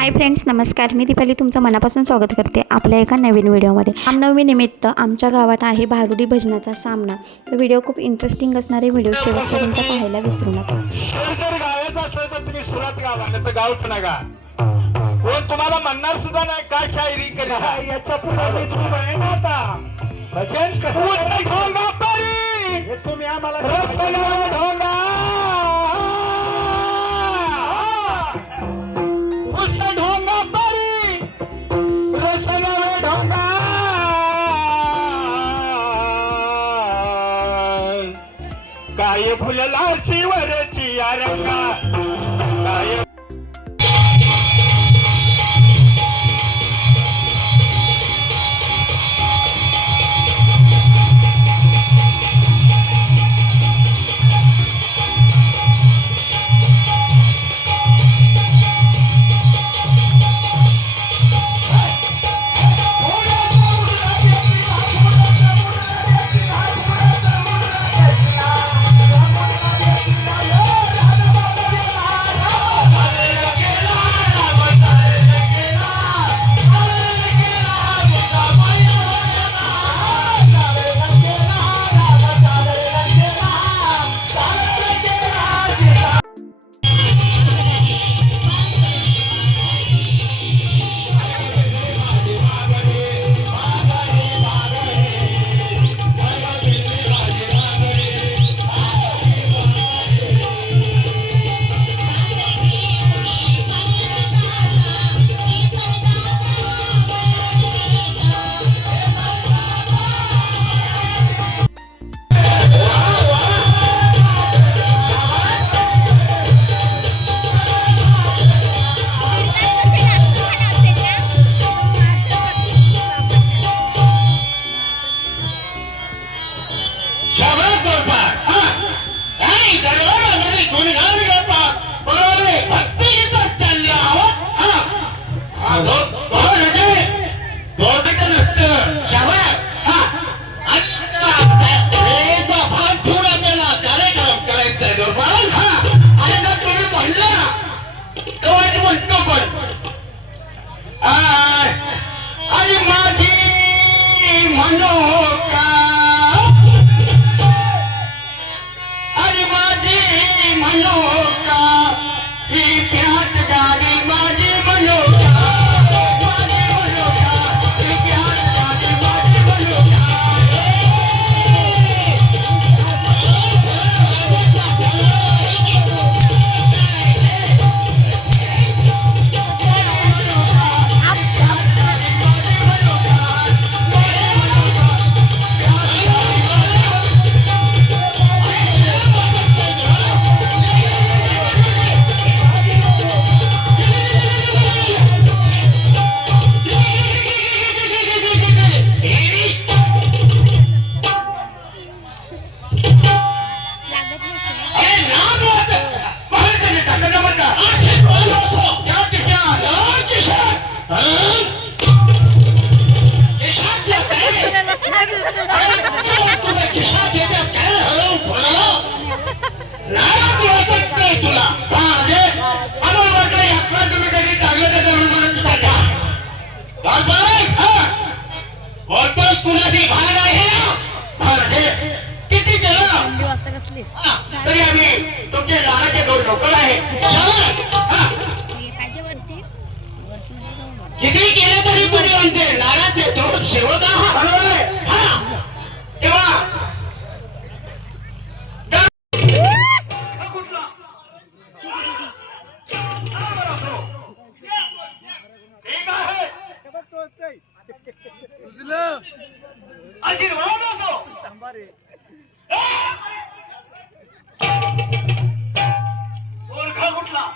Hi friends, नमस्कार. मी दीपाली तुमचं मनापासून स्वागत करते आपल्या एका नवीन व्हिडिओमध्ये. रामनवमी निमित्त आमच्या गावात आहे भारुडी भजनाचा सामना. तो व्हिडिओ खूप इंटरेस्टिंग असणारे व्हिडिओ शेवटपर्यंत पाहायला विसरू नका. जर गावाचं असेल तर तुम्ही सुरात गावा, नाही तर गावच नका. कोण तुम्हाला म्हणणार सुद्धा नाही काय शायरी करी. याच्या पुढे आहे ना आता भजन कसं ढोंगा पारी हे तुम्ही आम्हाला रसना ढोंगा ढोंगा पारी रसना ढोंगा काय फुलला शिवरची रंगा काय तरी आम्ही तुमचे लाडाचे दोन नोकर आहे. किती केलं तरी तुम्ही आमचे लाडाचे दोन सेवक आहात. तेव्हा आशीर्वाद असो. ओळखा कुठला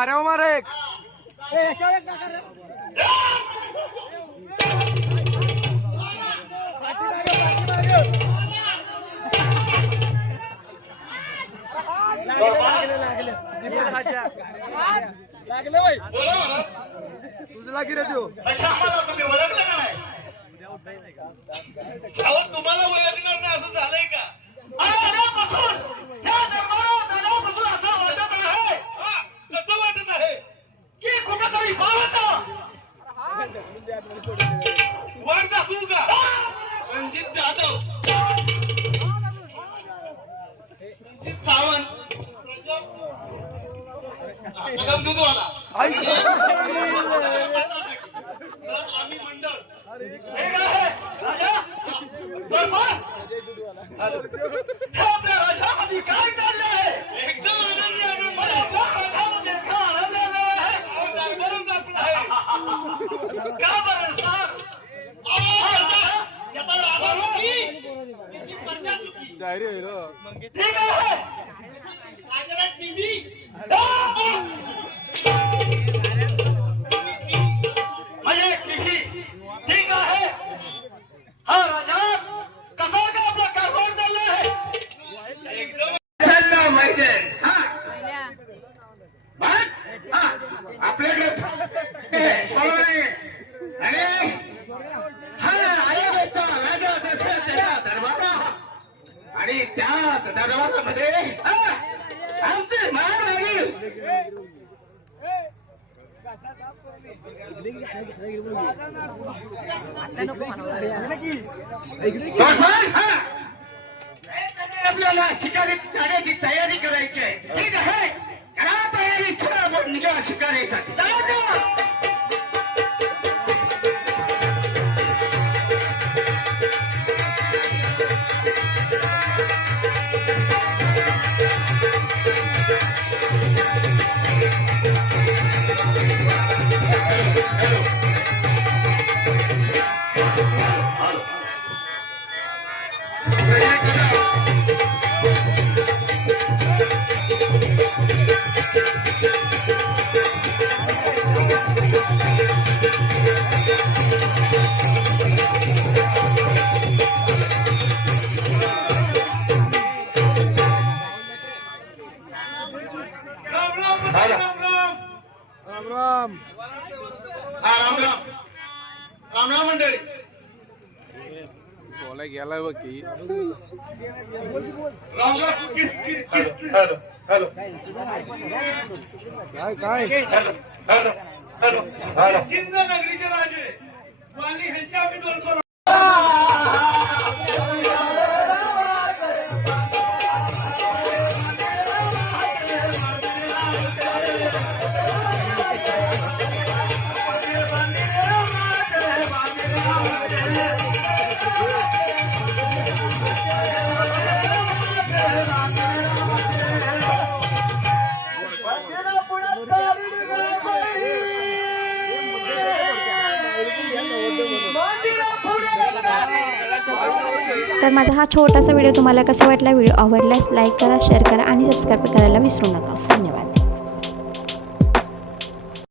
अरे मारे लागले अहो तुम्हाला ओळखणार नाही असं झालंय का? या दरबारापासून असं वाटत आहे. कसं वाटत आहे की कुठेतरी पाहता वाट दाखवू का? रणजित जाधव, रणजित सावंत, कदम दूधवाला, आम्ही मंडळ हे काय राजा दरबार आपल्या राजामध्ये काय चाललं आहे? एकदम आनंदी आनंद मला आपल्या राजामध्ये इतका आनंद आला आहे. अहो, दरबारच आपला आहे. का बरं सर? याचा राजा चुकी, याची प्रजा चुकी. ठीक आहे राजाला टीव्ही म्हणजे टीव्ही ठीक आहे. हा राजा कसा का आपला कारभार चालला आहे? एकदम चालला माहिती आपल्याकडे अरे हा आयोगाचा राजा त्याच्या दरबारा आणि त्याच दरबारामध्ये आमचे महाराणी आपल्याला शिकारी जाण्याची तयारी करायची आहे. ठीक आहे करा तयारी. चला निघा शिकारीसाठी. राम राम मंडळी सोला गेलाय बघ की राम हॅलो हॅलो काय hello hello hello hello Hind नगरीचे राजे वाली ह्यांच्या आम्ही दोन तर माझा हा छोटासा व्हिडिओ तुम्हाला कसा वाटला? व्हिडिओ आवडल्यास लाईक करा, शेअर करा आणि सबस्क्राईब करायला विसरू नका. धन्यवाद.